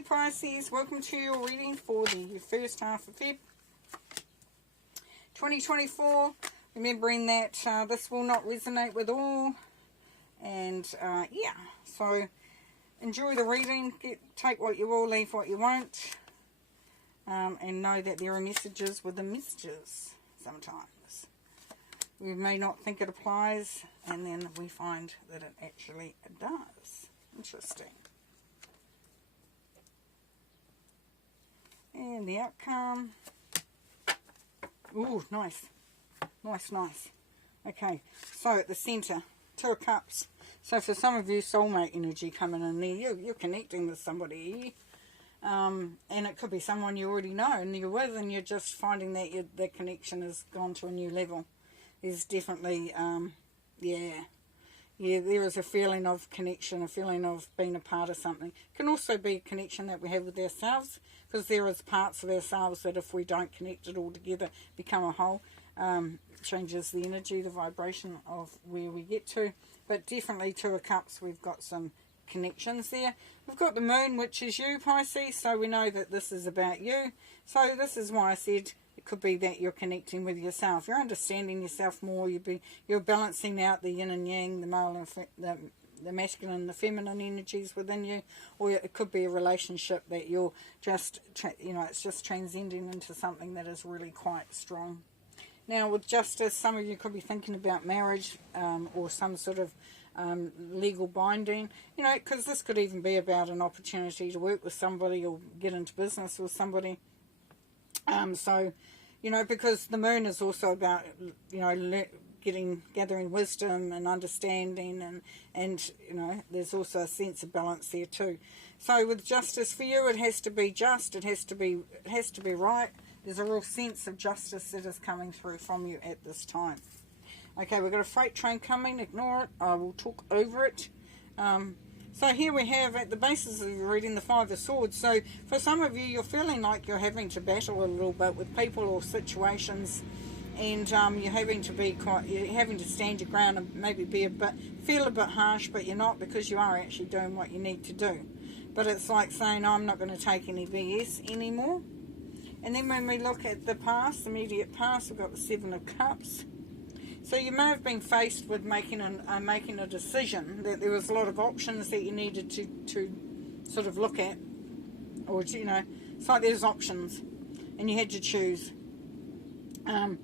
Hey Pisces, welcome to your reading for the first half of Feb 2024. Remembering that this will not resonate with all, and yeah, so enjoy the reading, take what you will, leave what you won't, and know that there are messages within messages sometimes. We may not think it applies, and then we find that it actually does. Interesting. And the outcome. Ooh, nice. Nice, nice. Okay, so at the centre, 2 of Cups. So for some of you, soulmate energy coming in there. You're connecting with somebody. And it could be someone you already know and you're with, and you're just finding that that connection has gone to a new level. There's definitely, yeah, there is a feeling of connection, a feeling of being a part of something. It can also be a connection that we have with ourselves, because there is parts of ourselves that if we don't connect it all together, become a whole. Changes the energy, the vibration of where we get to. But definitely 2 of Cups, we've got some connections there. We've got the Moon, which is you, Pisces, so we know that this is about you. So this is why I said it could be that you're connecting with yourself. You're understanding yourself more. You're balancing out the yin and yang, the male and the masculine and the feminine energies within you. Or it could be a relationship that you're just, it's just transcending into something that is really quite strong. Now with Justice, some of you could be thinking about marriage or some sort of legal binding, because this could even be about an opportunity to work with somebody or get into business with somebody. So, because the Moon is also about, gathering wisdom and understanding, and there's also a sense of balance there too. So with Justice for you, it has to be just, it has to be right. There's a real sense of justice that is coming through from you at this time. Okay, we've got a freight train coming. Ignore it. I will talk over it. So here we have at the basis of your reading the 5 of Swords. So for some of you, you're feeling like you're having to battle a little bit with people or situations, and you're having to stand your ground and maybe feel a bit harsh, but you're not, because you are actually doing what you need to do. But it's like saying, I'm not going to take any BS anymore. And then when we look at the past, immediate past, we've got the 7 of Cups. So you may have been faced with making a decision, that there was a lot of options that you needed to sort of look at, or it's like there's options, and you had to choose. And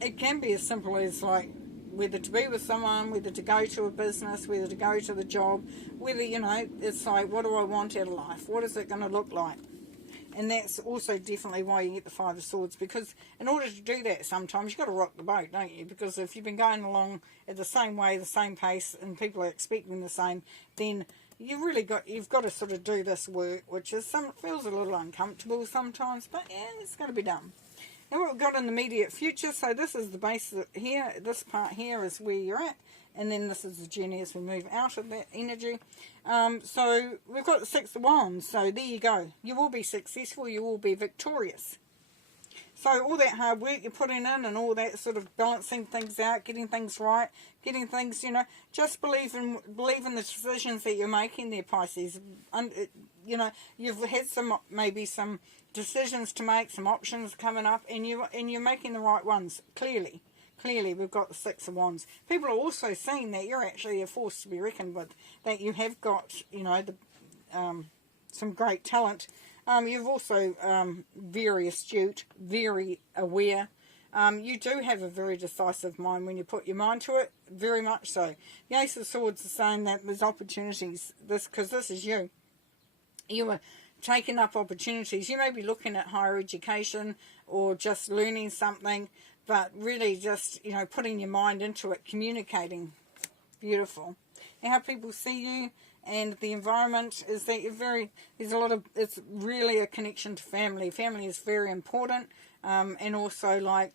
it can be as simple as like whether to be with someone, whether to go to a business, whether to go to the job, whether it's like, what do I want out of life? What is it going to look like? And that's also definitely why you get the 5 of Swords, because in order to do that, sometimes you've got to rock the boat, don't you? Because if you've been going along at the same way, the same pace, and people are expecting the same, then you've got to sort of do this work, which feels a little uncomfortable sometimes, but yeah, it's going to be done. Now what we've got in the immediate future, so this is the base here, this part here is where you're at, and then this is the journey as we move out of that energy. So we've got the 6 of Wands, so there you go. You will be successful, you will be victorious. So all that hard work you're putting in and all that sort of balancing things out, getting things right, getting things, just believe in the decisions that you're making there, Pisces. You've had maybe some decisions to make, some options coming up, and you're making the right ones, clearly. Clearly, we've got the 6 of Wands. People are also seeing that you're actually a force to be reckoned with, that you have got, some great talent. You've also very astute, very aware. You do have a very decisive mind when you put your mind to it, very much so. The Ace of Swords is saying that there's opportunities, because this is you. You are taking up opportunities. You may be looking at higher education or just learning something, but really just, putting your mind into it, communicating. Beautiful. And how people see you and the environment is that it's really a connection to family. Family is very important. And also, like,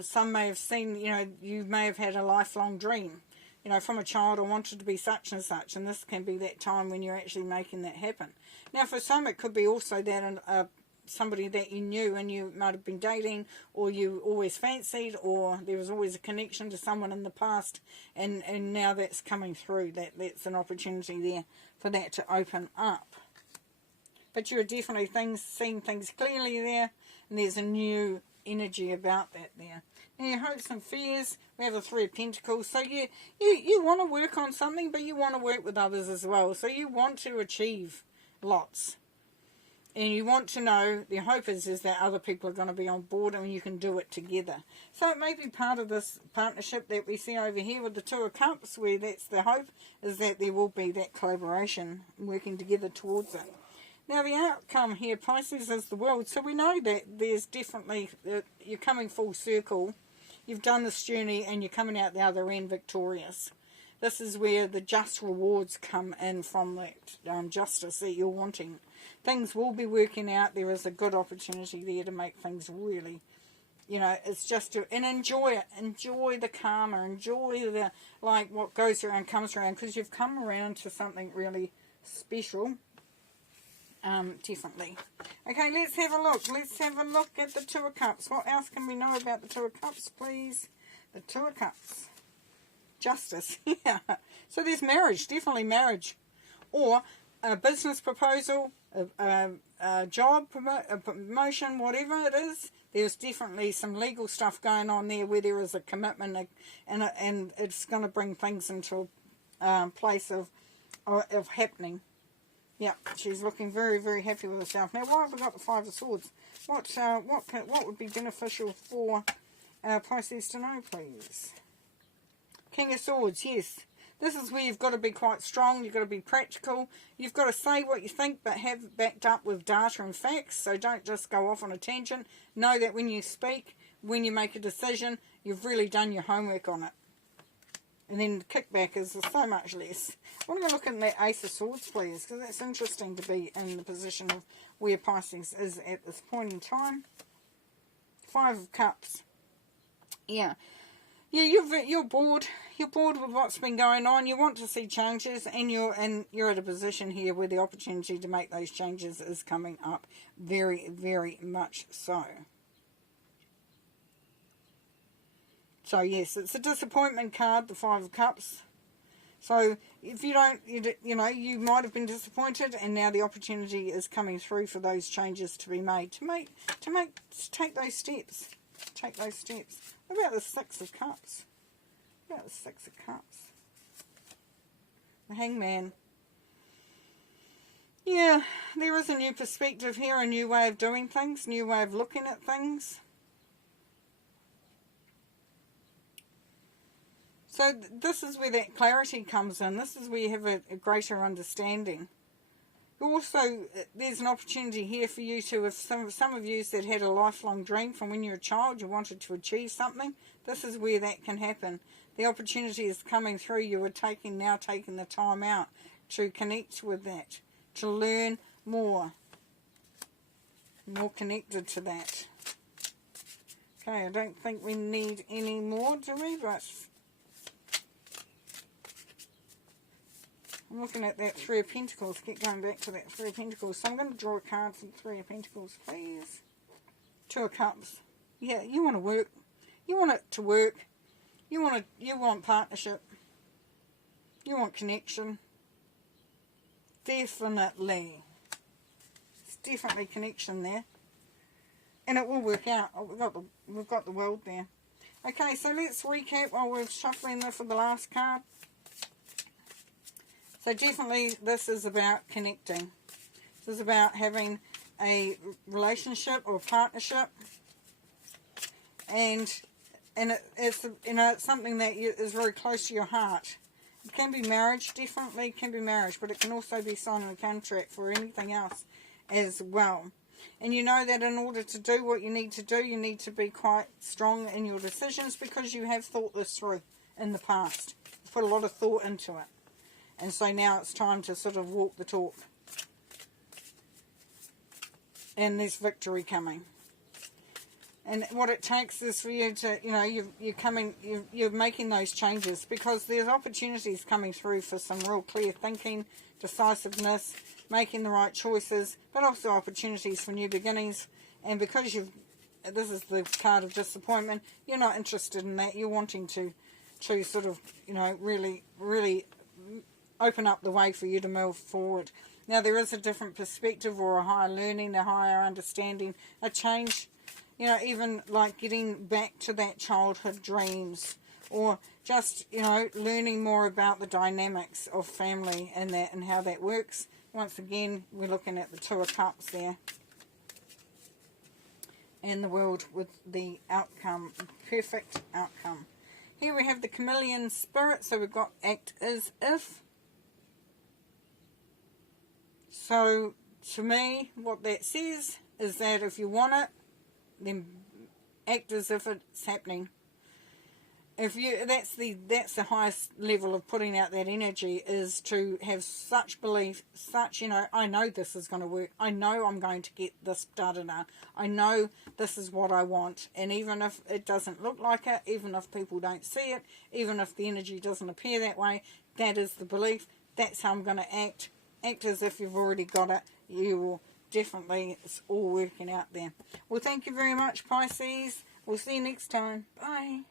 some may have seen, you may have had a lifelong dream. From a child, I wanted to be such and such, and this can be that time when you're actually making that happen. Now, for some, it could be also that somebody that you knew and you might have been dating, or you always fancied, or there was always a connection to someone in the past, and now that's coming through. That's an opportunity there for that to open up. But you're definitely seeing things clearly there, and there's a new energy about that there. Now your hopes and fears, we have the Three of Pentacles. So you want to work on something, but you want to work with others as well. So you want to achieve lots. And you want to know, the hope is that other people are going to be on board and you can do it together. So it may be part of this partnership that we see over here with the Two of Cups, where that's the hope, is that there will be that collaboration, working together towards it. Now the outcome here, Pisces, is the World. So we know that there's definitely, you're coming full circle. You've done this journey and you're coming out the other end victorious. This is where the just rewards come in from that justice that you're wanting. Things will be working out. There is a good opportunity there to make things really, you know, it's just to, and enjoy it. Enjoy the karma. Enjoy the, like, what goes around comes around, because you've come around to something really special. Definitely. Okay, let's have a look. Let's have a look at the Two of Cups. What else can we know about the Two of Cups, please? The Two of Cups. Justice. Yeah. So there's marriage. Definitely marriage. Or a business proposal, a job, a promotion, whatever it is. There's definitely some legal stuff going on there where there is a commitment, and it's going to bring things into a place of happening. Yeah, she's looking very, very happy with herself. Now, why have we got the Five of Swords? What would be beneficial for Pisces to know, please? King of Swords, yes. This is where you've got to be quite strong. You've got to be practical. You've got to say what you think, but have it backed up with data and facts. So don't just go off on a tangent. Know that when you speak, when you make a decision, you've really done your homework on it. And then the kickback is so much less. I want to go look at that Ace of Swords, please, because that's interesting to be in the position of where Pisces is at this point in time. Five of Cups. Yeah. Yeah, you're bored. You're bored with what's been going on. You want to see changes, and you're at a position here where the opportunity to make those changes is coming up very, very much so. So yes, it's a disappointment card, the Five of Cups. So if you don't, you know, you might have been disappointed, and now the opportunity is coming through for those changes to be made, to take those steps. Take those steps. What about the Six of Cups? What about the Six of Cups? The Hangman. Yeah, there is a new perspective here, a new way of doing things, new way of looking at things. So this is where that clarity comes in. This is where you have a greater understanding. Also, there's an opportunity here for you to, if some of you that had a lifelong dream from when you were a child, you wanted to achieve something, this is where that can happen. The opportunity is coming through. You are now taking the time out to connect with that, to learn more connected to that. Okay, I don't think we need any more, do we? But I'm looking at that Three of Pentacles. Keep going back to that Three of Pentacles. So I'm going to draw a card for the Three of Pentacles, please. Two of Cups. Yeah, you want to work. You want it to work. You want partnership. You want connection. Definitely. It's definitely connection there. And it will work out. Oh, we've got the World there. Okay, so let's recap while we're shuffling there for the last card. So definitely this is about connecting. This is about having a relationship or partnership, and it's, you know, it's something that is very close to your heart. It can be marriage, definitely can be marriage, but it can also be signing a contract for anything else as well. And you know that in order to do what you need to do, you need to be quite strong in your decisions, because you have thought this through in the past. You've put a lot of thought into it. And so now it's time to sort of walk the talk. And there's victory coming. And what it takes is for you to, you know, you're making those changes, because there's opportunities coming through for some real clear thinking, decisiveness, making the right choices, but also opportunities for new beginnings. And because this is the card of disappointment, you're not interested in that. You're wanting to sort of, really, really open up the way for you to move forward. Now, there is a different perspective, or a higher learning, a higher understanding, a change, even like getting back to that childhood dreams, or just, learning more about the dynamics of family and that, and how that works. Once again, we're looking at the Two of Cups there. And the World with the outcome, perfect outcome. Here we have the Chameleon Spirit, so we've got act as if. So, to me, what that says is that if you want it, then act as if it's happening. That's the highest level of putting out that energy, is to have such belief, such, I know this is going to work. I know I'm going to get this da-da-da. I know this is what I want. And even if it doesn't look like it, even if people don't see it, even if the energy doesn't appear that way, that is the belief. That's how I'm going to act. Act as if you've already got it. You will definitely, it's all working out there. Well, thank you very much, Pisces. We'll see you next time. Bye.